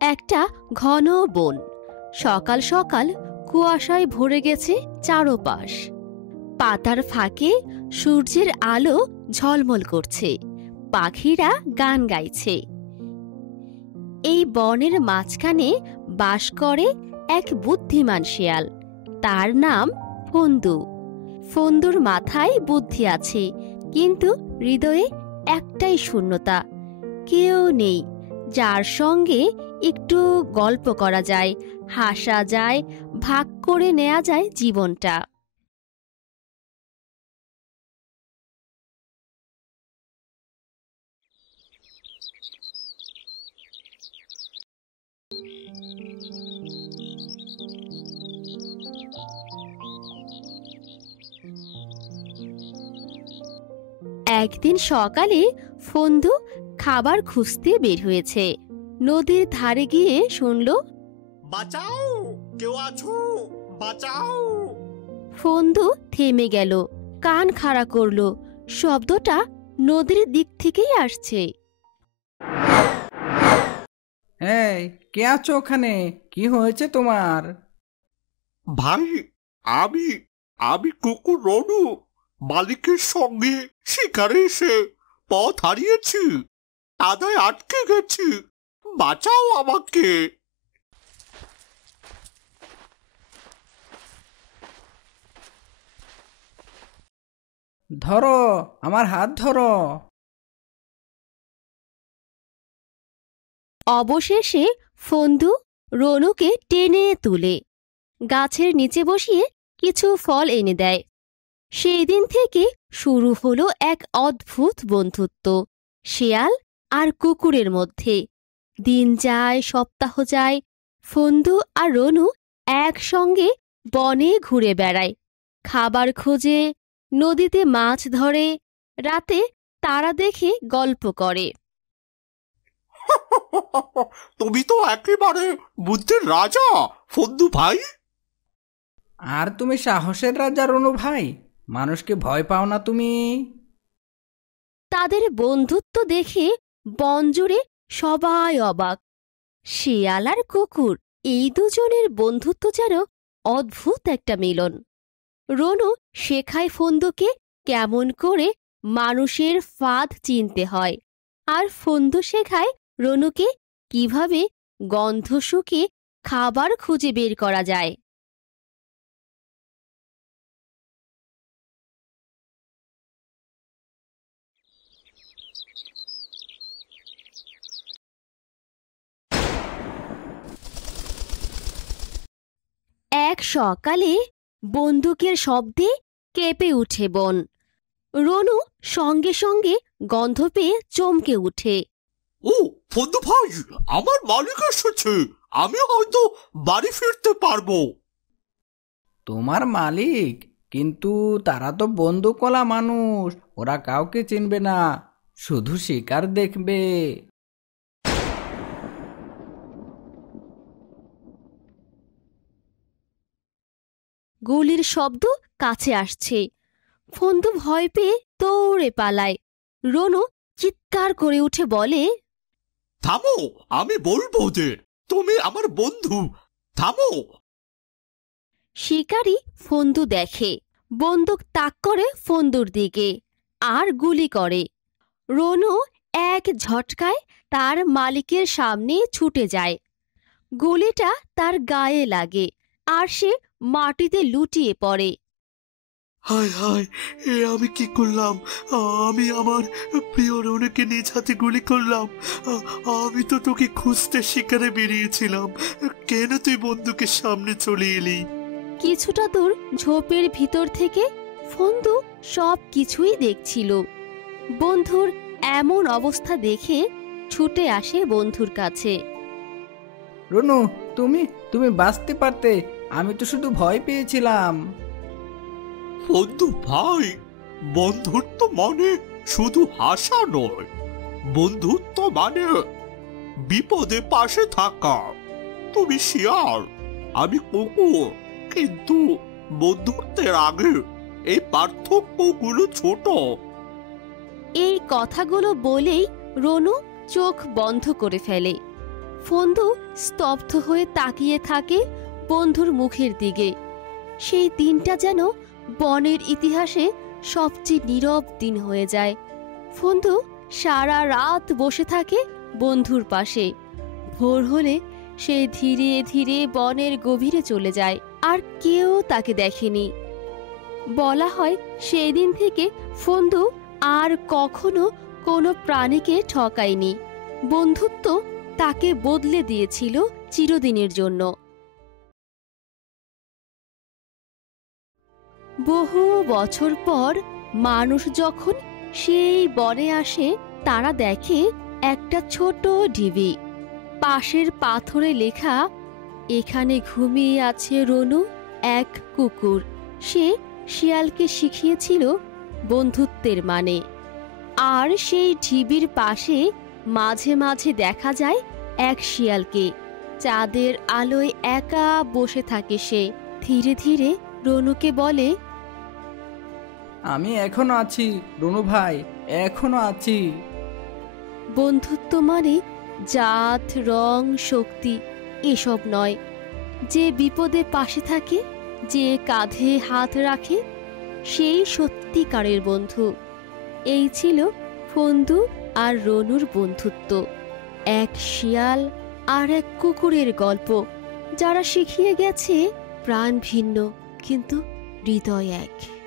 একটা ঘন বন। সকাল সকাল কুয়াশায় ভরে গেছে চারপাশ। পাতার ফাঁকে সূর্যের আলো ঝলমল করছে, পাখিরা গান গাইছে। এই বনের মাঝখানে বাস করে এক বুদ্ধিমান শেয়াল। তার নাম ফন্দু। ফন্দুর মাথায় বুদ্ধি আছে, কিন্তু হৃদয়ে একটাই শূন্যতা। কেউ নেই যার সঙ্গে একটু গল্প করা যায়, হাসা যায়, ভাগ করে নেওয়া যায় জীবনটা। একদিন সকালে ফন্দু খাবার খুঁজতে বের হয়েছে। নদীর ধারে গিয়ে শুনল, বাঁচাও, কেউ আছো, বাঁচাও। ফন্দু থেমে গেল, কান খাড়া করলো। শব্দটা নদীর দিক থেকেই আসছে। এই, কে আছো ওখানে? কি হয়েছে তোমার? ভাই, আমি আমি কুকুর রনু মালিকের সঙ্গে শিকারে এসে পথ হারিয়েছি, কাদায় আটকে গেছি, বাঁচাও আমাকে। ধরো, আমার হাত ধরো। অবশেষে ফন্দু রনুকে টেনে তুলে গাছের নিচে বসিয়ে কিছু ফল এনে দেয়। সেই দিন থেকে শুরু হলো এক অদ্ভুত বন্ধুত্ব শেয়াল আর কুকুরের মধ্যে। দিন যায়, সপ্তাহ যায়, ফন্দু আর রনু একসঙ্গে বনে ঘুরে বেড়ায়, খাবার খোঁজে, নদীতে মাছ ধরে, রাতে তারা দেখে গল্প করে। তুমি তো একেবারে বুদ্ধির রাজা ফন্দু ভাই। আর তুমি সাহসের রাজা রনু ভাই, মানুষকে ভয় পাও না তুমি? তাদের বন্ধুত্ব দেখে বনজুড়ে সবাই অবাক। শিয়াল আর কুকুর, এই দুজনের বন্ধুত্ব যেন অদ্ভুত একটা মিলন। রনু শেখায় ফন্দুকে কেমন করে মানুষের ফাঁদ চিনতে হয়, আর ফন্দু শেখায় রনুকে কিভাবে গন্ধ শুকে খাবার খুঁজে বের করা যায়। এক সকালে বন্দুকের শব্দে কেঁপে উঠে বন। রনু সঙ্গে সঙ্গে গন্ধ পেয়ে চমকে উঠে। ও ফন্দু ভাই, আমার মালিক এসেছে, আমি হয়তো বাড়ি ফিরতে পারবো। তোমার মালিক? কিন্তু তারা তো বন্দুকওয়ালা মানুষ, ওরা কাউকে চিনবে না, শুধু শিকার দেখবে। গুলির শব্দ কাছে আসছে। ফন্দু ভয় পেয়ে দৌড়ে পালায়। রনু চিৎকার করে উঠে বলে, থামো, আমি বলবো ওদের তুমি আমার বন্ধু, থামো। শিকারী ফন্দু দেখে, বন্দুক তাক করে ফন্দুর দিকে আর গুলি করে। রনু এক ঝটকায় তার মালিকের সামনে ছুটে যায়। গুলিটা তার গায়ে লাগে আর সে মাটিতে লুটিয়ে পড়ে। হায় হায়, এ আমি কি করলাম? আমি আমার প্রিয় রনুকে নিজ হাতে গুলি করলাম। আমি তো তোকে খুঁজতে শিকারে বেরিয়েছিলাম, কেন তুই বন্দুকের সামনে চলে এলি? কিছুটা দূর ঝোপের ভিতর থেকে ফন্দু সব কিছুই দেখছিল। বন্ধুর এমন অবস্থা দেখে ছুটে আসে বন্ধুর কাছে। রনু, তুমি তুমি বাঁচতে পারতে, আমি তো শুধু ভয় পেয়েছিলাম। বন্ধু ভাই, বন্ধুত্ব মানে শুধু হাসা নয়, বন্ধুত্ব মানে বিপদে পাশে থাকা। তুমি শিয়াল, আমি কুকুর, কিন্তু বন্ধুত্বের আগে এই পার্থক্যগুলো ছোট। এই কথাগুলো বলেই রনু চোখ বন্ধ করে ফেলে। ফন্দু স্তব্ধ হয়ে তাকিয়ে থাকে বন্ধুর মুখের দিকে। সেই দিনটা যেন বনের ইতিহাসে সবচেয়ে নীরব দিন হয়ে যায়। ফন্দু সারা রাত বসে থাকে বন্ধুর পাশে। ভোর হলে সে ধীরে ধীরে বনের গভীরে চলে যায়, আর কেউ তাকে দেখেনি। বলা হয় সেই দিন থেকে ফন্দু আর কখনো কোনো প্রাণীকে ঠকায়নি। বন্ধুত্ব তাকে বদলে দিয়েছিল চিরদিনের জন্য। বহু বছর পর মানুষ যখন সেই বনে আসে, তারা দেখে একটা ছোট ঢিবি। পাশের পাথরে লেখা, এখানে ঘুমিয়ে আছে রনু, এক কুকুর। সে শিয়ালকে শিখিয়েছিল বন্ধুত্বের মানে। আর সেই ঢিবির পাশে মাঝে মাঝে দেখা যায় এক শিয়ালকে। চাঁদের আলোয় একা বসে থাকে সে। ধীরে ধীরে রনুকে বলে, আমি এখনো আছি রনু ভাই, এখনো আছি। বন্ধুত্ব মানে জাত, রং, শক্তি এসব নয়। যে বিপদে পাশে থাকে, যে কাঁধে হাত রাখে, সেই সত্যিকারের বন্ধু। এই ছিল ফন্দু আর রনুর বন্ধুত্ব। এক শিয়াল আর এক কুকুরের গল্প, যারা শিখিয়ে গেছে প্রাণ ভিন্ন কিন্তু হৃদয় এক।